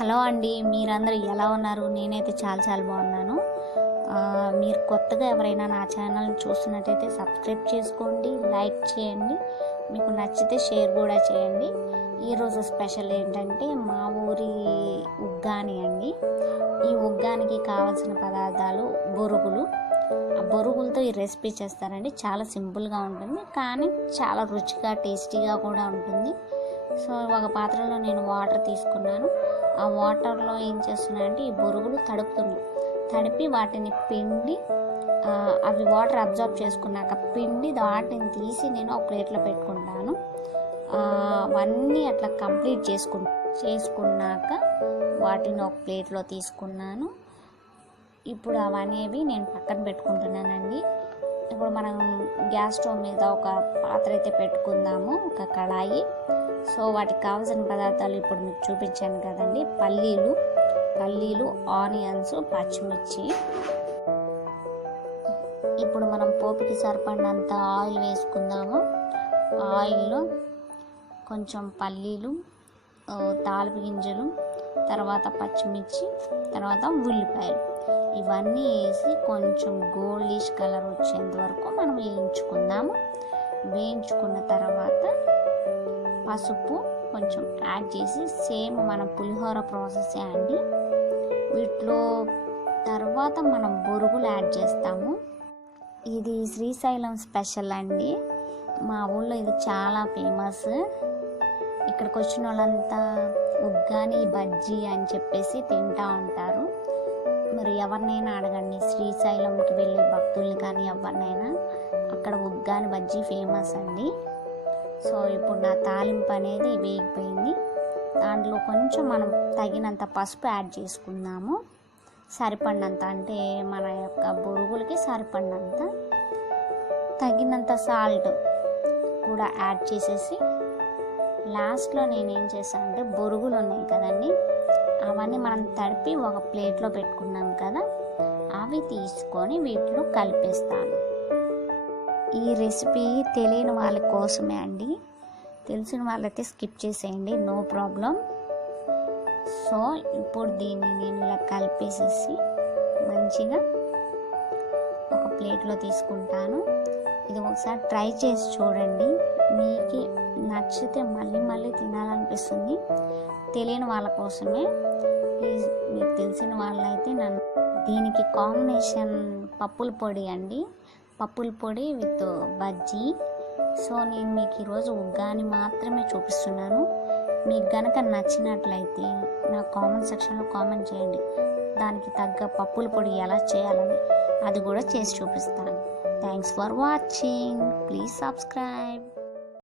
Hello అండి, మీరందరూ ఎలా ఉన్నారు? నేనైతే చాలా బాగున్నాను. మీరు కొత్తగా ఎవరైనా నా ఛానల్ని చూస్తున్నట్టయితే సబ్స్క్రైబ్ చేసుకోండి, లైక్ చేయండి, మీకు నచ్చితే షేర్ కూడా చేయండి. ఈరోజు స్పెషల్ ఏంటంటే మా ఊరి ఉగ్గాని అండి. ఈ ఉగ్గానికి కావాల్సిన పదార్థాలు బొరుగులు. ఆ బొరుగులతో ఈ రెసిపీ చేస్తారండి. చాలా సింపుల్గా ఉంటుంది, కానీ చాలా రుచిగా టేస్టీగా కూడా ఉంటుంది. సో ఒక పాత్రలో నేను వాటర్ తీసుకున్నాను. ఆ వాటర్లో ఏం చేస్తున్నానంటే ఈ బొరుగులు తడిపి వాటిని పిండి, అవి వాటర్ అబ్జర్వ్ చేసుకున్నాక పిండి వాటిని తీసి నేను ఒక ప్లేట్లో పెట్టుకుంటాను. అవన్నీ అట్లా కంప్లీట్ చేసుకున్నాక వాటిని ఒక ప్లేట్లో తీసుకున్నాను. ఇప్పుడు అవనేవి నేను పక్కన పెట్టుకుంటున్నానండి. ఇప్పుడు మనం గ్యాస్ స్టవ్ మీద ఒక పాత్ర అయితే పెట్టుకుందాము, ఒక కడాయి. సో వాటికి కావాల్సిన పదార్థాలు ఇప్పుడు మీకు చూపించాను కదండి. పల్లీలు, ఆనియన్స్, పచ్చిమిర్చి. ఇప్పుడు మనం పోపుకి సరిపడినంత ఆయిల్ వేసుకుందాము. ఆయిల్లో కొంచెం పల్లీలు, తాలింపు గింజలు, తర్వాత పచ్చిమిర్చి, తర్వాత ఉల్లిపాయలు ఇవన్నీ వేసి కొంచెం గోల్డిష్ కలర్ వచ్చేంత వరకు మనం వేయించుకుందాము. వేయించుకున్న తర్వాత పసుపు కొంచెం యాడ్ చేసి, సేమ్ మన పులిహోర ప్రాసెసే అండి. వీటిలో తర్వాత మనం బొరుగులు యాడ్ చేస్తాము. ఇది శ్రీశైలం స్పెషల్ అండి. మా ఊళ్ళో ఇది చాలా ఫేమస్. ఇక్కడికి వచ్చిన వాళ్ళంతా ఉగ్గాని బజ్జీ అని చెప్పేసి తింటూ ఉంటారు. మరి ఎవరినైనా అడగండి, శ్రీశైలంకి వెళ్ళే భక్తుల్ని కానీ ఎవరినైనా, అక్కడ ఉగ్గాని బజ్జీ ఫేమస్ అండి. సో ఇప్పుడు నా తాలింపు అనేది వేగిపోయింది. దాంట్లో కొంచెం మనం తగినంత పసుపు యాడ్ చేసుకుందాము. సరిపడినంత, అంటే మన యొక్క బొరుగులకి సరిపడినంత, తగినంత సాల్ట్ కూడా యాడ్ చేసేసి, లాస్ట్లో నేనేం చేశాను అంటే బొరుగులు ఉన్నాయి కదండి, అవన్నీ మనం తడిపి ఒక ప్లేట్లో పెట్టుకున్నాం కదా, అవి తీసుకొని వీటిలో కలిపేస్తాను. ఈ రెసిపీ తెలియని వాళ్ళ కోసమే అండి. తెలిసిన వాళ్ళైతే స్కిప్ చేసేయండి, నో ప్రాబ్లం. సో ఇప్పుడు దీన్ని నేను ఇలా కలిపేసేసి మంచిగా ఒక ప్లేట్లో తీసుకుంటాను. ఇది ఒకసారి ట్రై చేసి చూడండి, మీకు నచ్చితే మళ్ళీ తినాలనిపిస్తుంది. తెలియని వాళ్ళ కోసమే. ప్లీజ్, మీకు తెలిసిన వాళ్ళైతే నన్ను. దీనికి కాంబినేషన్ పప్పుల పొడి అండి, పప్పుల పొడి విత్ బజ్జీ. సో నేను మీకు ఈరోజు ఉగ్గాని మాత్రమే చూపిస్తున్నాను. మీకు గనక నచ్చినట్లయితే నా కామెంట్ సెక్షన్లో కామెంట్ చేయండి. దానికి తగ్గ పప్పుల పొడి ఎలా చేయాలని అది కూడా చేసి చూపిస్తాను. Thanks for watching. Please subscribe.